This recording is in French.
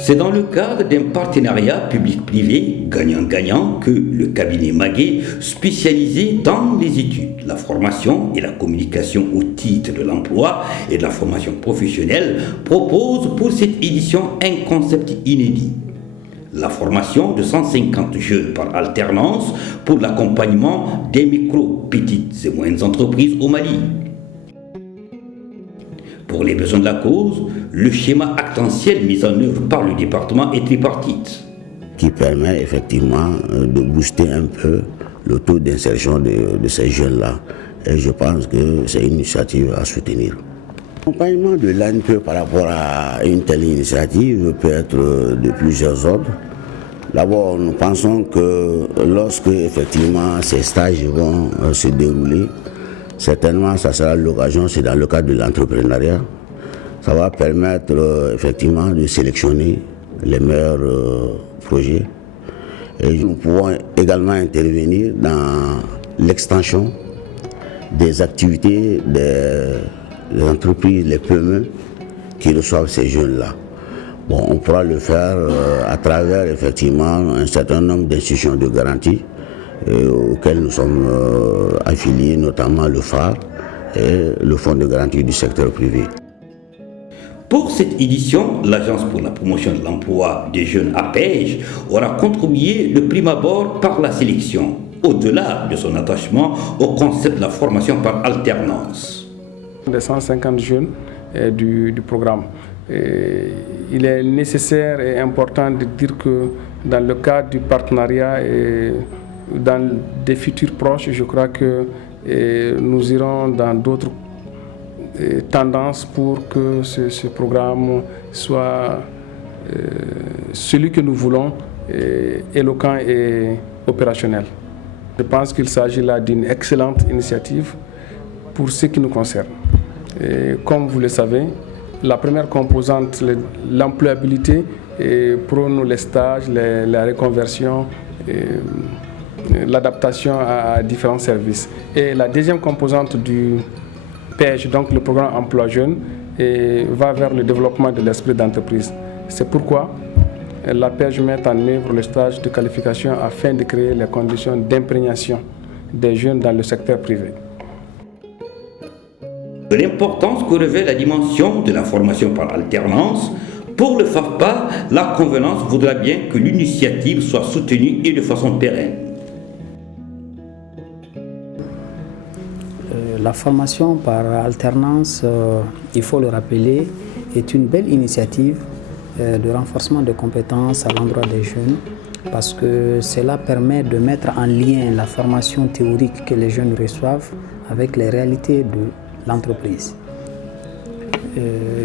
C'est dans le cadre d'un partenariat public-privé gagnant-gagnant que le cabinet Maguet, spécialisé dans les études, la formation et la communication au titre de l'emploi et de la formation professionnelle, propose pour cette édition un concept inédit. La formation de 150 jeunes par alternance pour l'accompagnement des micro, petites et moyennes entreprises au Mali. Pour les besoins de la cause, le schéma actentiel mis en œuvre par le département est tripartite. Qui permet effectivement de booster un peu le taux d'insertion de ces jeunes-là. Et je pense que c'est une initiative à soutenir. L'accompagnement de l'ANPE par rapport à une telle initiative peut être de plusieurs ordres. D'abord, nous pensons que lorsque effectivement ces stages vont se dérouler, certainement ça sera l'occasion, c'est dans le cadre de l'entrepreneuriat, ça va permettre effectivement de sélectionner les meilleurs projets. Et nous pouvons également intervenir dans l'extension des activités des entreprises, les PME qui reçoivent ces jeunes-là. Bon, on pourra le faire à travers effectivement un certain nombre d'institutions de garantie auxquelles nous sommes affiliés, notamment le phare et le fonds de garantie du secteur privé. Pour cette édition, l'Agence pour la promotion de l'emploi des jeunes APEJ aura contribué de prime abord par la sélection, au-delà de son attachement au concept de la formation par alternance. Des 150 jeunes du programme. Et il est nécessaire et important de dire que dans le cadre du partenariat et dans des futurs proches, je crois que nous irons dans d'autres tendances pour que ce programme soit celui que nous voulons, éloquent et opérationnel. Je pense qu'il s'agit là d'une excellente initiative pour ce qui nous concerne. Et comme vous le savez, la première composante, l'employabilité, prône les stages, la reconversion, l'adaptation à différents services. Et la deuxième composante du PEJ, donc le programme Emploi Jeune, va vers le développement de l'esprit d'entreprise. C'est pourquoi la PEJ met en œuvre le stage de qualification afin de créer les conditions d'imprégnation des jeunes dans le secteur privé. De l'importance que revêt la dimension de la formation par alternance, pour le FAFPA, la convenance voudra bien que l'initiative soit soutenue et de façon pérenne. La formation par alternance, il faut le rappeler, est une belle initiative de renforcement de compétences à l'endroit des jeunes parce que cela permet de mettre en lien la formation théorique que les jeunes reçoivent avec les réalités de l'entreprise.